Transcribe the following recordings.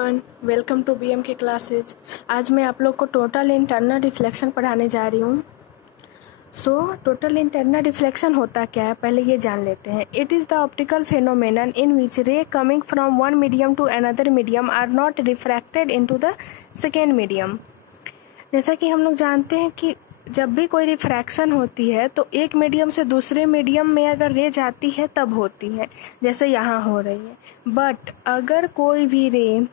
Everyone, welcome to BM के classes. आज मैं आप लोग को टोटल इंटरनल रिफ्लेक्शन पढ़ाने जा रही हूँ। टोटल इंटरनल रिफ्लेक्शन होता क्या है, पहले ये जान लेते हैं। It is the optical phenomenon in which ray coming from one medium to another medium are not refracted into the second medium. जैसा कि हम लोग जानते हैं कि जब भी कोई रिफ्रैक्शन होती है तो एक मीडियम से दूसरे मीडियम में अगर रे जाती है तब होती है, जैसे यहाँ हो रही है। बट अगर कोई भी रे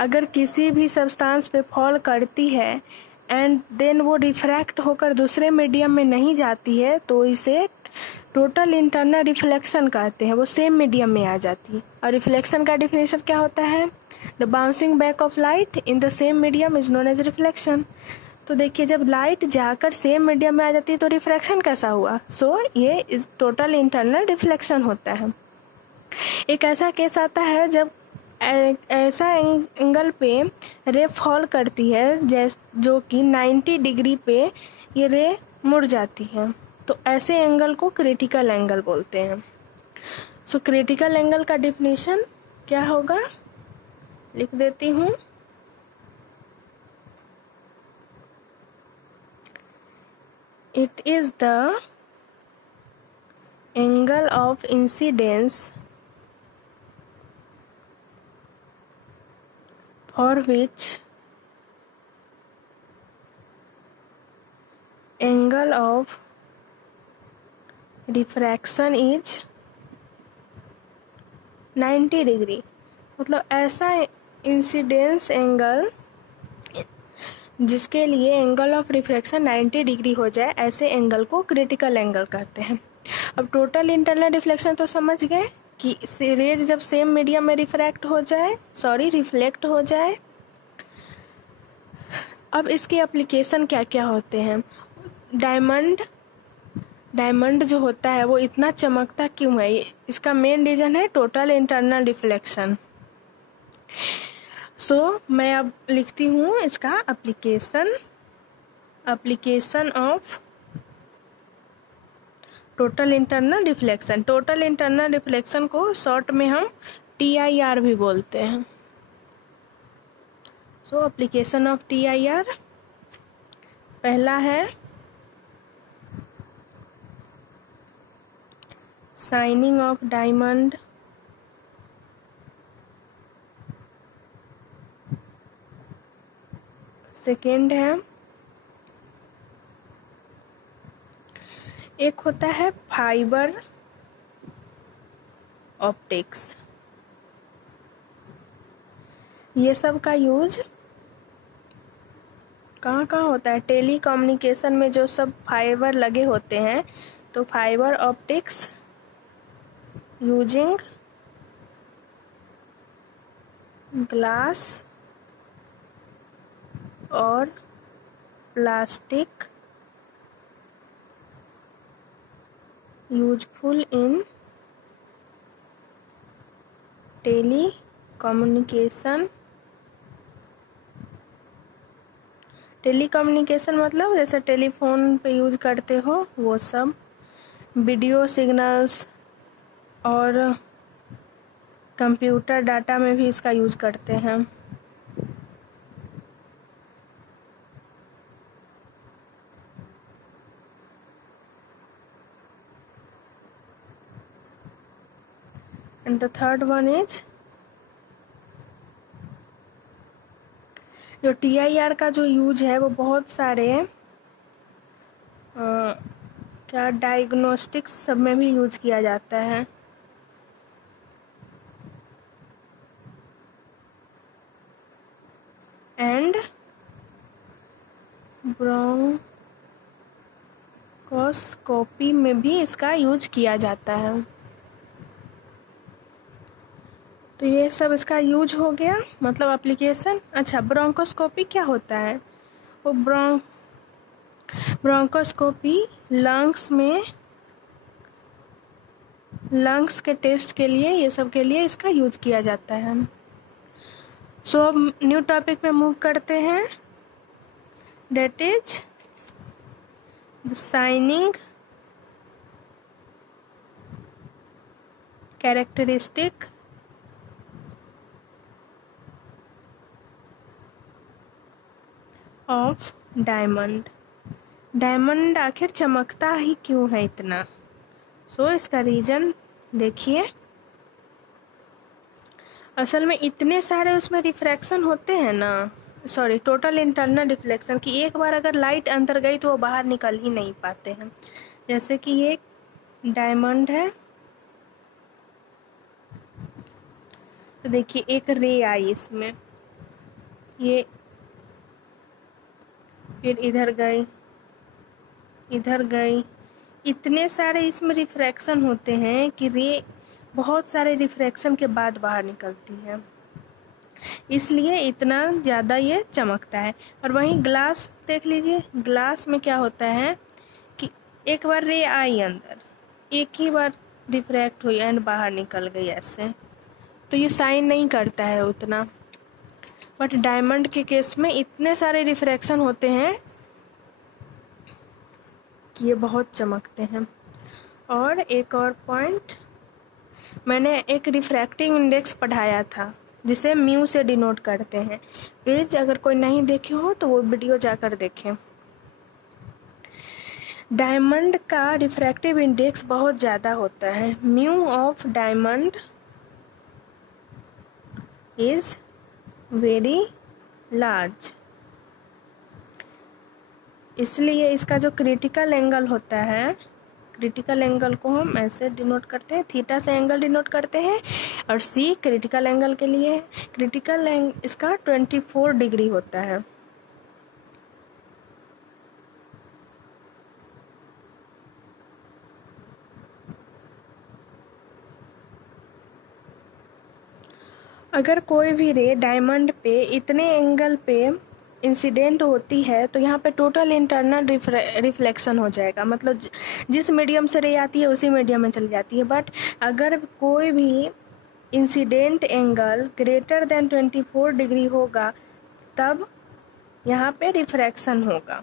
अगर किसी भी सब्सटेंस पे फॉल करती है एंड देन वो रिफ्रैक्ट होकर दूसरे मीडियम में नहीं जाती है तो इसे टोटल इंटरनल रिफ्लेक्शन कहते हैं। वो सेम मीडियम में आ जाती है। और रिफ्लेक्शन का डेफिनेशन क्या होता है? The bouncing back of light in the same medium is known as reflection. तो देखिए, जब लाइट जाकर सेम मीडियम में आ जाती है तो रिफ्रैक्शन कैसा हुआ? ये इस टोटल इंटरनल रिफ्लेक्शन होता है। एक ऐसा केस आता है जब ऐसा एंगल पे रे फॉल करती है जो कि 90 डिग्री पे ये रे मुड़ जाती है, तो ऐसे एंगल को क्रिटिकल एंगल बोलते हैं। क्रिटिकल एंगल का डेफिनेशन क्या होगा, लिख देती हूँ। It is the angle of incidence for which angle of diffraction is 90 degree. मतलब ऐसा इंसिडेंस एंगल जिसके लिए एंगल ऑफ रिफ्रैक्शन 90 डिग्री हो जाए, ऐसे एंगल को क्रिटिकल एंगल कहते हैं। अब टोटल इंटरनल रिफ्लेक्शन तो समझ गए कि रेज जब सेम मीडियम में रिफ्लेक्ट हो जाए। अब इसके एप्लीकेशन क्या क्या होते हैं? डायमंड जो होता है वो इतना चमकता क्यों है? इसका मेन रीजन है टोटल इंटरनल रिफ्लेक्शन। मैं अब लिखती हूँ इसका application of total internal reflection. Total internal reflection को शॉर्ट में हम TIR भी बोलते हैं। एप्लीकेशन ऑफ TIR पहला है शाइनिंग ऑफ डायमंड, सेकेंड है एक होता है फाइबर ऑप्टिक्स। ये सब का यूज कहाँ कहाँ होता है? टेली कम्युनिकेशन में जो सब फाइबर लगे होते हैं, तो फाइबर ऑप्टिक्स यूजिंग ग्लास और plastic useful in telecommunication मतलब जैसे टेलीफोन पे यूज करते हो वो सब, वीडियो सिग्नल्स और कंप्यूटर डाटा में भी इसका यूज करते हैं। And the third one is जो TIR का जो यूज है वो बहुत सारे डायग्नोस्टिक्स सब में भी यूज किया जाता है। एंड ब्रोंकोस्कोपी में भी इसका यूज किया जाता है। तो ये सब इसका यूज हो गया, मतलब एप्लीकेशन। अच्छा, ब्रोंकोस्कोपी क्या होता है? वो ब्रोंकोस्कोपी लंग्स के टेस्ट के लिए, ये सब के लिए इसका यूज किया जाता है। अब न्यू टॉपिक पे मूव करते हैं, that is the shining characteristic of diamond. Diamond आखिर चमकता ही क्यों है इतना? सो इसका रीज़न देखिए, असल में इतने सारे उसमें रिफ्रैक्शन होते हैं ना, सॉरी टोटल इंटरनल रिफ्लेक्शन, कि एक बार अगर लाइट अंदर गई तो वो बाहर निकल ही नहीं पाते हैं। जैसे कि ये डायमंड है, तो देखिए एक रे आई इसमें, ये फिर इधर गई, इधर गई, इतने सारे इसमें रिफ्रैक्शन होते हैं कि रे बहुत सारे रिफ्रैक्शन के बाद बाहर निकलती है, इसलिए इतना ज़्यादा ये चमकता है। और वहीं ग्लास देख लीजिए, ग्लास में क्या होता है कि एक बार रे आई अंदर, एक ही बार रिफ्रैक्ट हुई एंड बाहर निकल गई ऐसे, तो ये साइन नहीं करता है उतना। बट डायमंड के केस में इतने सारे रिफ्रैक्शन होते हैं कि ये बहुत चमकते हैं। और एक और पॉइंट, मैंने एक रिफ्रैक्टिव इंडेक्स पढ़ाया था जिसे म्यू से डिनोट करते हैं। प्लीज़ अगर कोई नहीं देखे हो तो वो वीडियो जाकर देखें। डायमंड का रिफ्रैक्टिव इंडेक्स बहुत ज़्यादा होता है। Mu of diamond is very large, इसलिए इसका जो क्रिटिकल एंगल होता है, क्रिटिकल एंगल को हम ऐसे डिनोट करते हैं, थीटा से एंगल डिनोट करते हैं, और सी क्रिटिकल एंगल के लिए, क्रिटिकल इसका 24 डिग्री होता है। अगर कोई भी रे डायमंड पे इतने एंगल पे इंसिडेंट होती है तो यहाँ पे टोटल इंटरनल रिफ्लेक्शन हो जाएगा, मतलब जिस मीडियम से रे आती है उसी मीडियम में चली जाती है। बट अगर कोई भी incident angle greater than 24 degree होगा तब यहाँ पे रिफ्रैक्शन होगा।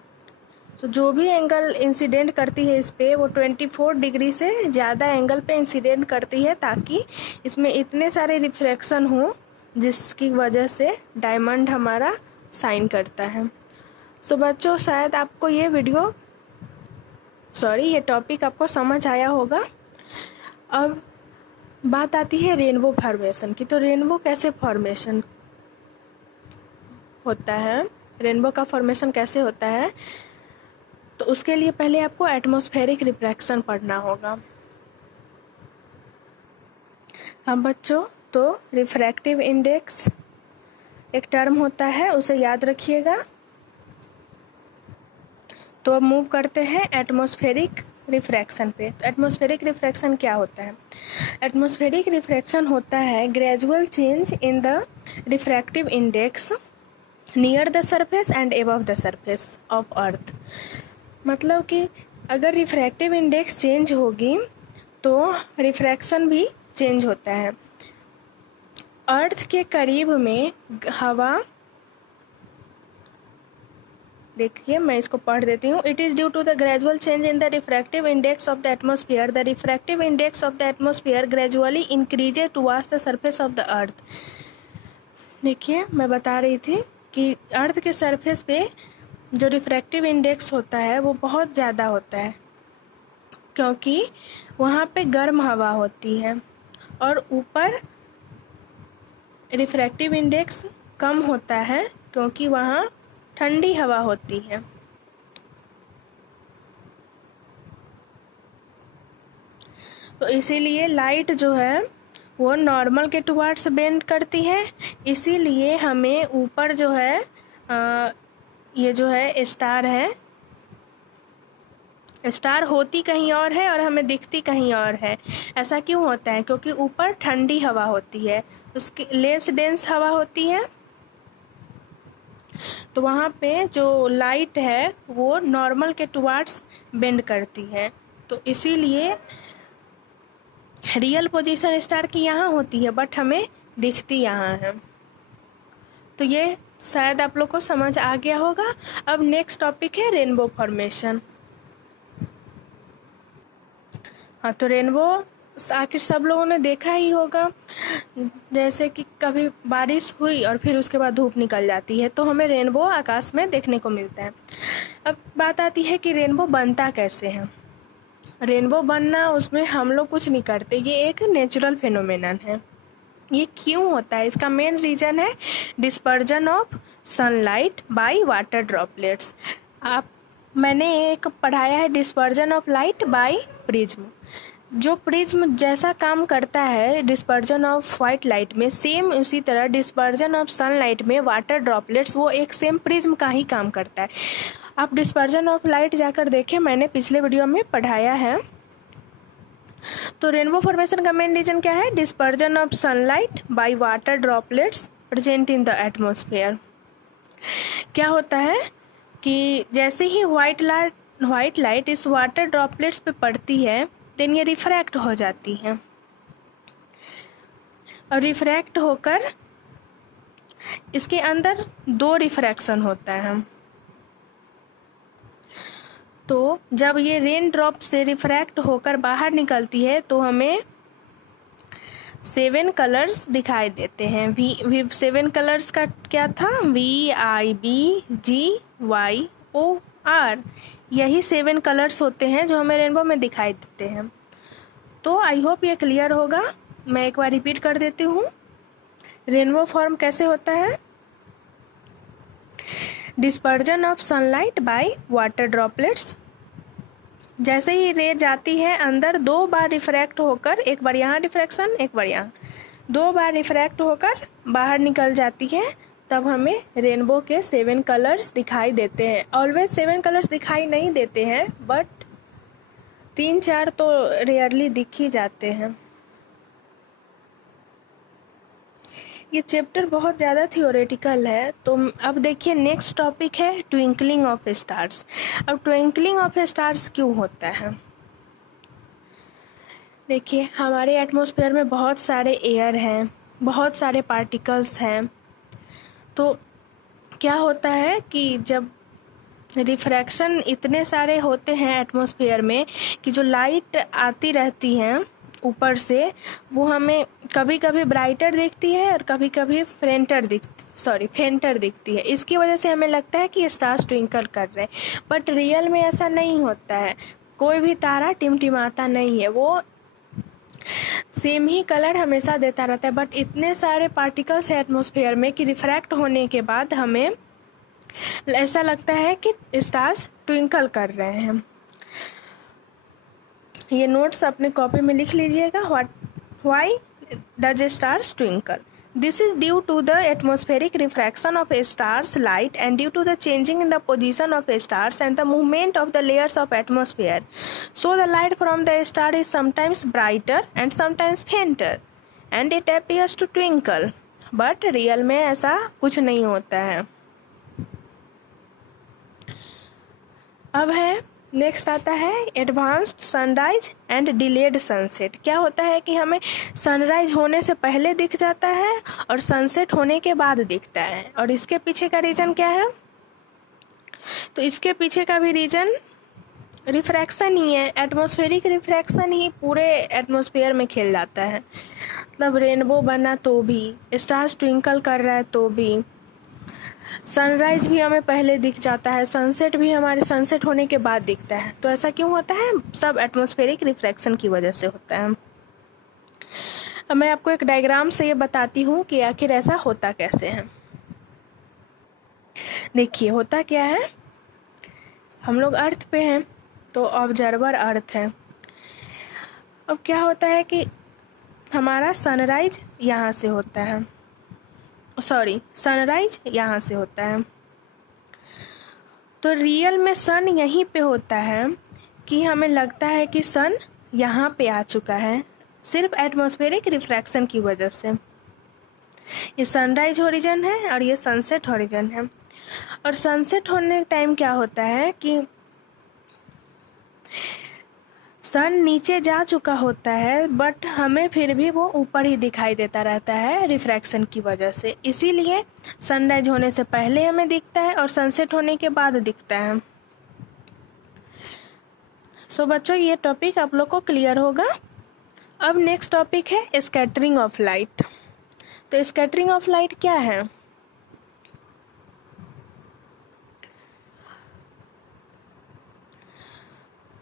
तो जो भी एंगल इंसिडेंट करती है इस पे, वो 24 डिग्री से ज़्यादा एंगल पे इंसिडेंट करती है, ताकि इसमें इतने सारे रिफ्रैक्शन हो जिसकी वजह से डायमंड हमारा साइन करता है। सो बच्चों, शायद आपको ये वीडियो, ये टॉपिक आपको समझ आया होगा। अब बात आती है रेनबो फॉर्मेशन की। तो रेनबो कैसे फॉर्मेशन होता है, रेनबो का फॉर्मेशन कैसे होता है, तो उसके लिए पहले आपको एटमॉस्फेरिक रिफ्रैक्शन पढ़ना होगा। हाँ बच्चों, तो रिफ्रैक्टिव इंडेक्स एक टर्म होता है, उसे याद रखिएगा। तो अब मूव करते हैं एटमॉस्फेरिक रिफ्रैक्शन पे। तो एटमॉस्फेरिक रिफ्रैक्शन क्या होता है? एटमॉस्फेरिक रिफ्रैक्शन होता है gradual change in the refractive index near the surface and above the surface of earth. मतलब कि अगर रिफ्रैक्टिव इंडेक्स चेंज होगी तो रिफ्रैक्शन भी चेंज होता है। अर्थ के करीब में हवा, देखिए मैं इसको पढ़ देती हूँ। It is due to the gradual change in the refractive index of the atmosphere, the refractive index of the atmosphere gradually increases towards the surface of the earth. देखिए मैं बता रही थी कि अर्थ के सरफेस पे जो रिफ्रैक्टिव इंडेक्स होता है वो बहुत ज़्यादा होता है, क्योंकि वहाँ पे गर्म हवा होती है, और ऊपर रिफ्रैक्टिव इंडेक्स कम होता है क्योंकि वहाँ ठंडी हवा होती है। तो इसीलिए लाइट जो है वो नॉर्मल के टुवर्ड्स बेंड करती है, इसीलिए हमें ऊपर जो है ये जो है स्टार है, स्टार होती कहीं और है और हमें दिखती कहीं और है। ऐसा क्यों होता है? क्योंकि ऊपर ठंडी हवा होती है, उसकी लेस डेंस हवा होती है, तो वहाँ पे जो लाइट है वो नॉर्मल के टुवर्ड्स बेंड करती है। तो इसीलिए रियल पोजीशन स्टार की यहाँ होती है बट हमें दिखती यहाँ है। तो ये शायद आप लोग को समझ आ गया होगा। अब नेक्स्ट टॉपिक है रेनबो फॉर्मेशन। हाँ, तो रेनबो आखिर सब लोगों ने देखा ही होगा, जैसे कि कभी बारिश हुई और फिर उसके बाद धूप निकल जाती है तो हमें रेनबो आकाश में देखने को मिलता है। अब बात आती है कि रेनबो बनता कैसे है। रेनबो बनना, उसमें हम लोग कुछ नहीं करते, ये एक नेचुरल फिनोमेनन है। ये क्यों होता है, इसका मेन रीज़न है dispersion of sunlight by water droplets. मैंने एक पढ़ाया है dispersion of light bye prism. जो प्रिज्म जैसा काम करता है डिस्पर्जन ऑफ वाइट लाइट में, सेम उसी तरह डिस्पर्जन ऑफ सनलाइट में वाटर ड्रॉपलेट्स वो एक सेम प्रिज्म का ही काम करता है। आप डिस्पर्जन ऑफ लाइट जाकर देखें, मैंने पिछले वीडियो में पढ़ाया है। तो रेनबो फॉर्मेशन का मेन रीजन क्या है, dispersion of sunlight by water droplets present in the atmosphere. क्या होता है कि जैसे ही वाइट लाइट इस वाटर ड्रॉपलेट्स पे पड़ती है, देन ये रिफ्रैक्ट हो जाती है और रिफ्रैक्ट होकर इसके अंदर 2 रिफ्रैक्शन होता है। तो जब ये रेन ड्रॉप से रिफ्रैक्ट होकर बाहर निकलती है तो हमें 7 कलर्स दिखाई देते हैं। 7 कलर्स का क्या था, VIBGYOR, यही 7 कलर्स होते हैं जो हमें रेनबो में दिखाई देते हैं। तो आई होप ये क्लियर होगा। मैं एक बार रिपीट कर देती हूँ, रेनबो फॉर्म कैसे होता है। Dispersion of sunlight by water droplets, जैसे ही रे जाती है अंदर 2 बार रिफ्रैक्ट होकर, एक बार यहाँ रिफ्रैक्शन एक बार यहाँ, 2 बार रिफ्रैक्ट होकर बाहर निकल जाती है, तब हमें रेनबो के 7 कलर्स दिखाई देते हैं। ऑलवेज 7 कलर्स दिखाई नहीं देते हैं, बट 3-4 तो रेयरली दिख ही जाते हैं। ये चैप्टर बहुत ज़्यादा थियोरेटिकल है। तो अब देखिए नेक्स्ट टॉपिक है ट्विंकलिंग ऑफ स्टार्स। अब ट्विंकलिंग ऑफ स्टार्स क्यों होता है, देखिए हमारे एटमॉस्फेयर में बहुत सारे एयर हैं, बहुत सारे पार्टिकल्स हैं। तो क्या होता है कि जब रिफ्रैक्शन इतने सारे होते हैं एटमॉस्फेयर में कि जो लाइट आती रहती हैं ऊपर से, वो हमें कभी कभी ब्राइटर दिखती है और कभी कभी फेंटर दिखती है। इसकी वजह से हमें लगता है कि स्टार्स ट्विंकल कर रहे हैं, बट रियल में ऐसा नहीं होता है। कोई भी तारा टिमटिमाता नहीं है, वो सेम ही कलर हमेशा देता रहता है। बट इतने सारे पार्टिकल्स हैं एटमॉस्फेयर में कि रिफ्रैक्ट होने के बाद हमें ऐसा लगता है कि स्टार्स ट्विंकल कर रहे हैं। ये नोट्स अपने कॉपी में लिख लीजिएगा। Why does stars twinkle? This is due to the atmospheric refraction of a star's light and due to the changing in the position of stars and the movement of the layers of atmosphere. So the light from the star is sometimes brighter and sometimes fainter and it appears to twinkle. But real में ऐसा कुछ नहीं होता है। अब है next आता है advanced sunrise and delayed sunset. क्या होता है कि हमें सनराइज होने से पहले दिख जाता है और सनसेट होने के बाद दिखता है, और इसके पीछे का रीज़न क्या है? तो इसके पीछे का भी रीज़न रिफ्रैक्शन ही है। एटमॉस्फेरिक रिफ्रैक्शन ही पूरे एटमॉस्फेयर में खेल जाता है। मतलब रेनबो बना तो भी, स्टार्स ट्विंकल कर रहा है तो भी, सनराइज भी हमें पहले दिख जाता है, सनसेट भी हमारे सनसेट होने के बाद दिखता है। तो ऐसा क्यों होता है? सब एटमॉस्फेरिक रिफ्रैक्शन की वजह से होता है। अब मैं आपको एक डायग्राम से ये बताती हूँ कि आखिर ऐसा होता कैसे है। देखिए होता क्या है, हम लोग अर्थ पे हैं तो ऑब्जर्वर अर्थ है। अब क्या होता है कि हमारा सनराइज यहाँ से होता है, सनराइज यहाँ से होता है। तो रियल में सन यहीं पे होता है कि हमें लगता है कि सन यहाँ पे आ चुका है, सिर्फ एटमॉस्फेरिक रिफ्रैक्शन की वजह से। ये सनराइज हॉरिजन है और ये सनसेट हॉरिजन है। और सनसेट होने के टाइम क्या होता है कि सन नीचे जा चुका होता है, बट हमें फिर भी वो ऊपर ही दिखाई देता रहता है रिफ्रैक्शन की वजह से। इसीलिए सनराइज होने से पहले हमें दिखता है और सनसेट होने के बाद दिखता है। सो बच्चों, ये टॉपिक आप लोग को क्लियर होगा। अब नेक्स्ट टॉपिक है स्कैटरिंग ऑफ लाइट। तो स्कैटरिंग ऑफ लाइट क्या है?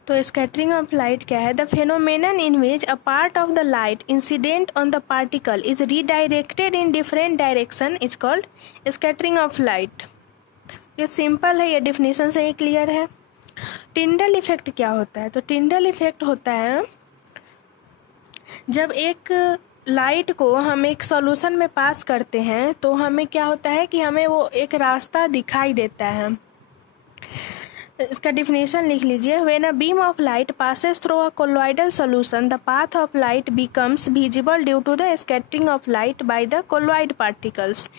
तो स्कैटरिंग ऑफ लाइट क्या है? The phenomenon in which a part of the light incident on the particle is redirected in different direction is called scattering of light. ये simple है, ये definition से ही clear है। टिंडल इफेक्ट क्या होता है? तो टिंडल इफेक्ट होता है जब एक लाइट को हम एक सॉल्यूशन में पास करते हैं तो हमें क्या होता है कि हमें वो एक रास्ता दिखाई देता है। इसका डिफिनेशन लिख लीजिए। When a beam of light passes through a colloidal solution the path of light becomes visible due to the scattering of light by the colloid particles.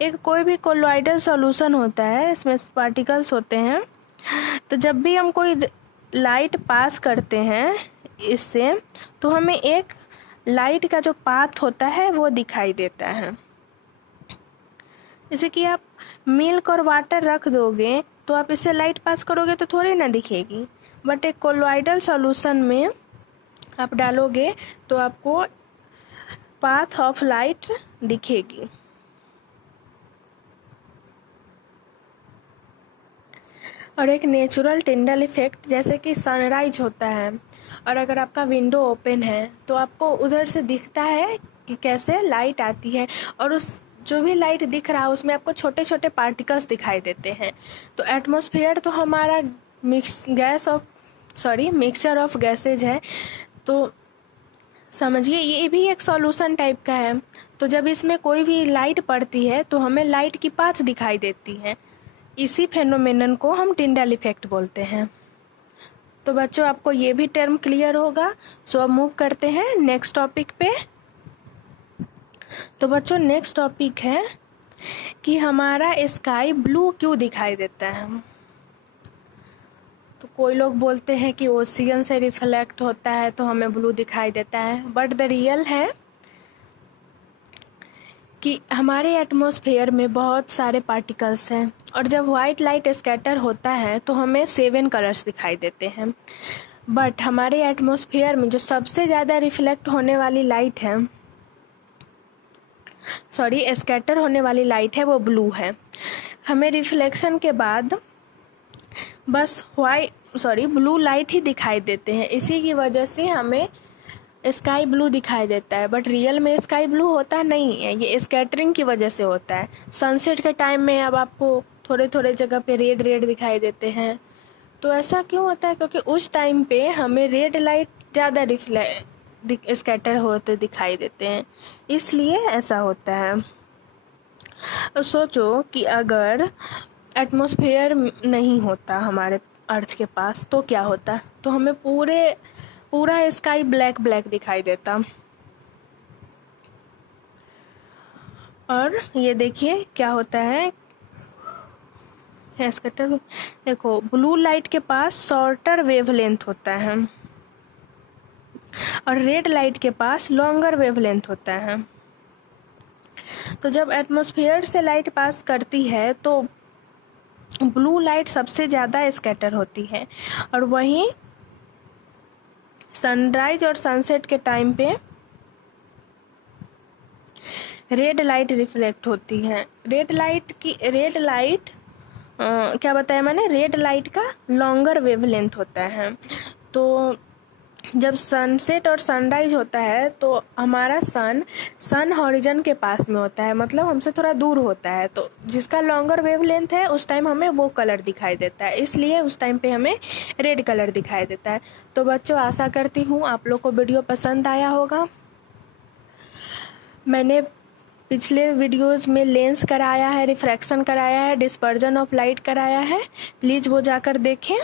एक कोई भी कोलॉइडल सॉल्यूशन होता है, इसमें पार्टिकल्स होते हैं, तो जब भी हम कोई लाइट पास करते हैं इससे तो हमें एक लाइट का जो पाथ होता है वो दिखाई देता है। जैसे कि आप मिल्क और वाटर रख दोगे तो आप इससे लाइट पास करोगे तो थोड़ी ना दिखेगी, बट एक कोलॉइडल सॉल्यूशन में आप डालोगे तो आपको पाथ ऑफ लाइट दिखेगी। और एक नेचुरल टिंडल इफेक्ट, जैसे कि सनराइज होता है और अगर आपका विंडो ओपन है तो आपको उधर से दिखता है कि कैसे लाइट आती है, और उस जो भी लाइट दिख रहा है उसमें आपको छोटे छोटे पार्टिकल्स दिखाई देते हैं। तो एटमॉस्फेयर तो हमारा मिक्सचर ऑफ गैसेज है, तो समझिए ये भी एक सॉल्यूशन टाइप का है। तो जब इसमें कोई भी लाइट पड़ती है तो हमें लाइट की पाथ दिखाई देती है। इसी फेनोमेनन को हम टिंडल इफेक्ट बोलते हैं। तो बच्चों आपको ये भी टर्म क्लियर होगा। सो अब मूव करते हैं नेक्स्ट टॉपिक पे। तो बच्चों नेक्स्ट टॉपिक है कि हमारा स्काई ब्लू क्यों दिखाई देता है। तो कोई लोग बोलते हैं कि ओशियन से रिफ्लेक्ट होता है तो हमें ब्लू दिखाई देता है, बट द रियल है कि हमारे एटमॉस्फेयर में बहुत सारे पार्टिकल्स हैं और जब वाइट लाइट स्कैटर होता है तो हमें 7 कलर्स दिखाई देते हैं। बट हमारे एटमॉस्फेयर में जो सबसे ज़्यादा रिफ्लेक्ट होने वाली लाइट है, स्कैटर होने वाली लाइट है, वो ब्लू है। हमें रिफ्लेक्शन के बाद बस ब्लू लाइट ही दिखाई देते हैं, इसी की वजह से हमें स्काई ब्लू दिखाई देता है। बट रियल में स्काई ब्लू होता नहीं है, ये स्कैटरिंग की वजह से होता है। सनसेट के टाइम में अब आपको थोड़े थोड़े जगह पे रेड रेड दिखाई देते हैं। तो ऐसा क्यों होता है? क्योंकि उस टाइम पे हमें रेड लाइट ज़्यादा स्कैटर होते दिखाई देते हैं, इसलिए ऐसा होता है। सोचो कि अगर एटमॉस्फेयर नहीं होता हमारे अर्थ के पास तो क्या होता? तो हमें पूरा स्काई ब्लैक ब्लैक दिखाई देता। और ये देखिए क्या होता है, स्कैटर देखो, ब्लू लाइट के पास शॉर्टर वेवलेंथ होता है और रेड लाइट के पास लॉन्गर वेवलेंथ होता है। तो जब एटमॉस्फेयर से लाइट पास करती है तो ब्लू लाइट सबसे ज़्यादा स्कैटर होती है, और वहीं सनराइज और सनसेट के टाइम पे रेड लाइट रिफ्लेक्ट होती है। रेड लाइट क्या बताया मैंने? रेड लाइट का लॉन्गर वेवलेंथ होता है। तो जब सनसेट और सनराइज होता है तो हमारा सन हॉरिजन के पास में होता है, मतलब हमसे थोड़ा दूर होता है, तो जिसका लॉन्गर वेवलेंथ है उस टाइम हमें वो कलर दिखाई देता है, इसलिए उस टाइम पे हमें रेड कलर दिखाई देता है। तो बच्चों आशा करती हूँ आप लोग को वीडियो पसंद आया होगा। मैंने पिछले वीडियोस में लेंस कराया है, रिफ्रैक्शन कराया है, डिस्पर्जन ऑफ लाइट कराया है, प्लीज़ वो जाकर देखें।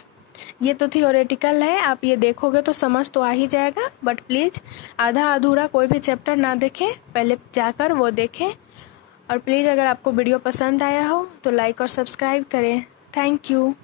ये तो थियोरेटिकल है, आप ये देखोगे तो समझ तो आ ही जाएगा, बट प्लीज़ आधा अधूरा कोई भी चैप्टर ना देखें, पहले जाकर वो देखें। और प्लीज़ अगर आपको वीडियो पसंद आया हो तो लाइक और सब्सक्राइब करें। Thank you.